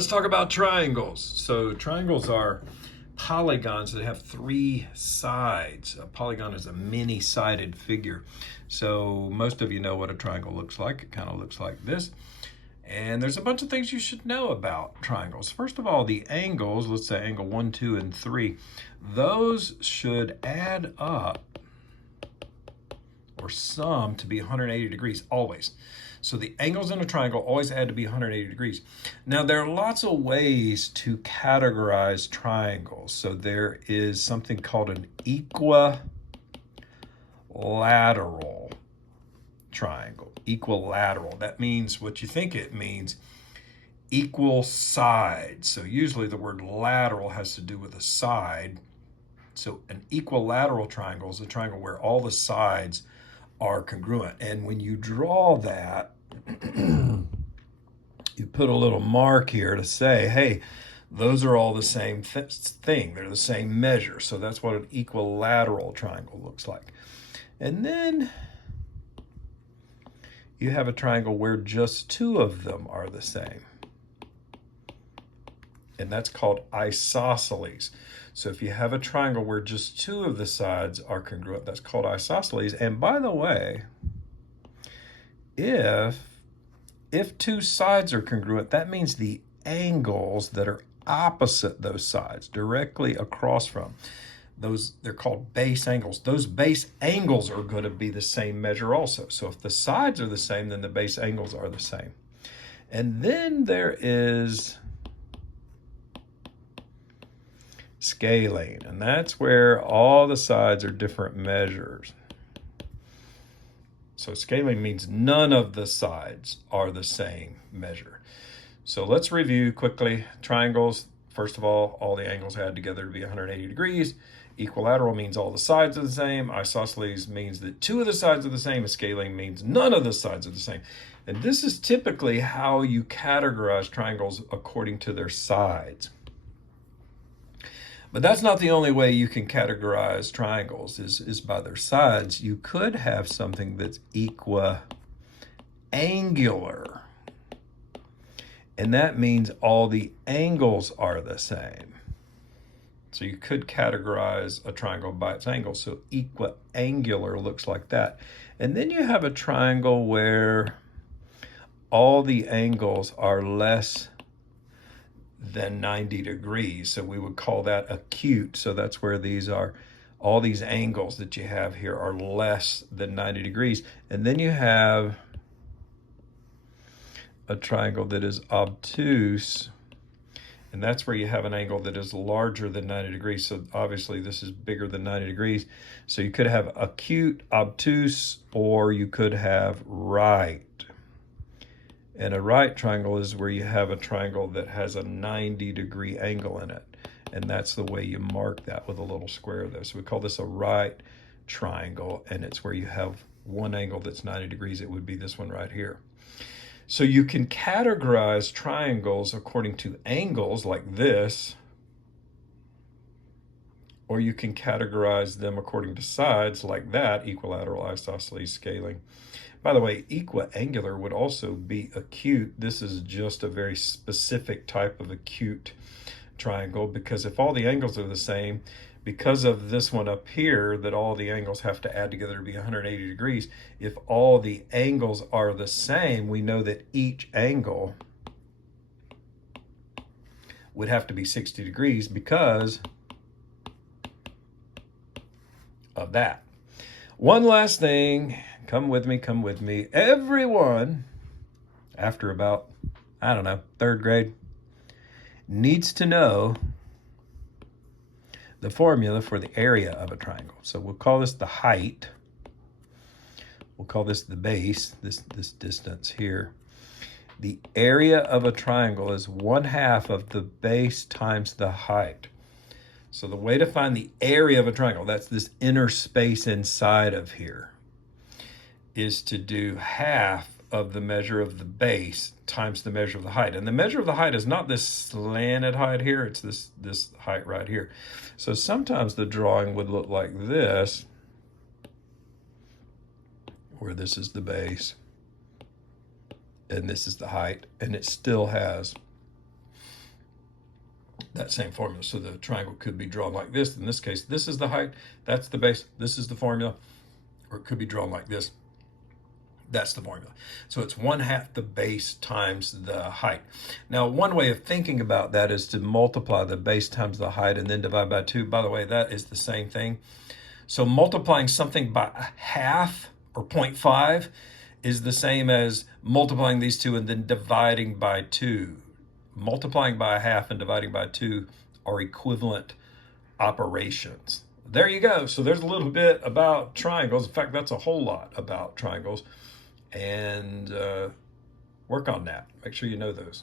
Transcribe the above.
Let's talk about triangles. So triangles are polygons that have three sides. A polygon is a many-sided figure. So most of you know what a triangle looks like. It kind of looks like this. And there's a bunch of things you should know about triangles. First of all, the angles, let's say angle 1, 2, and 3, those should add up or sum to be 180 degrees always. So the angles in a triangle always add to be 180 degrees. Now there are lots of ways to categorize triangles. So there is something called an equilateral triangle. Equilateral, that means what you think it means, equal sides. So usually the word lateral has to do with a side. So an equilateral triangle is a triangle where all the sides are congruent. And when you draw that, you put a little mark here to say, hey, those are all the same thing. They're the same measure. So that's what an equilateral triangle looks like. And then you have a triangle where just two of them are the same. And that's called isosceles. So if you have a triangle where just two of the sides are congruent, that's called isosceles. And by the way, if two sides are congruent, that means the angles that are opposite those sides, directly across from those, they're called base angles. Those base angles are going to be the same measure also. So if the sides are the same, then the base angles are the same. And then there is scaling, and that's where all the sides are different measures. So scaling means none of the sides are the same measure. So let's review quickly. Triangles, first of all the angles add together to be 180 degrees. Equilateral means all the sides are the same. Isosceles means that two of the sides are the same. And scaling means none of the sides are the same. And this is typically how you categorize triangles according to their sides. But that's not the only way you can categorize triangles is by their sides. You could have something that's equiangular. And that means all the angles are the same. So you could categorize a triangle by its angle. So equiangular looks like that. And then you have a triangle where all the angles are less than 90 degrees. So we would call that acute. So that's where these are, all these angles that you have here are less than 90 degrees. And then you have a triangle that is obtuse. And that's where you have an angle that is larger than 90 degrees. So obviously this is bigger than 90 degrees. So you could have acute, obtuse, or you could have right. And a right triangle is where you have a triangle that has a 90-degree angle in it. And that's the way you mark that with a little square there. So we call this a right triangle, and it's where you have one angle that's 90 degrees. It would be this one right here. So you can categorize triangles according to angles like this, or you can categorize them according to sides like that, equilateral, isosceles, scaling. By the way, equiangular would also be acute. This is just a very specific type of acute triangle, because if all the angles are the same, because of this one up here, that all the angles have to add together to be 180 degrees, if all the angles are the same, we know that each angle would have to be 60 degrees because of that. One last thing. Come with me. Everyone, after about, I don't know, third grade, needs to know the formula for the area of a triangle. So we'll call this the height. We'll call this the base, this distance here. The area of a triangle is 1/2 of the base times the height. So the way to find the area of a triangle, that's this inner space inside of here, is to do 1/2 of the measure of the base times the measure of the height. And the measure of the height is not this slanted height here, it's this height right here. So sometimes the drawing would look like this, where this is the base and this is the height, and it still has that same formula. So the triangle could be drawn like this. In this case, this is the height, that's the base, this is the formula, or it could be drawn like this. That's the formula. So it's 1/2 the base times the height. Now, one way of thinking about that is to multiply the base times the height and then divide by 2. By the way, that is the same thing. So multiplying something by 1/2 or 0.5 is the same as multiplying these two and then dividing by 2. Multiplying by 1/2 and dividing by 2 are equivalent operations. There you go. So there's a little bit about triangles. In fact, that's a whole lot about triangles. And work on that. Make sure you know those.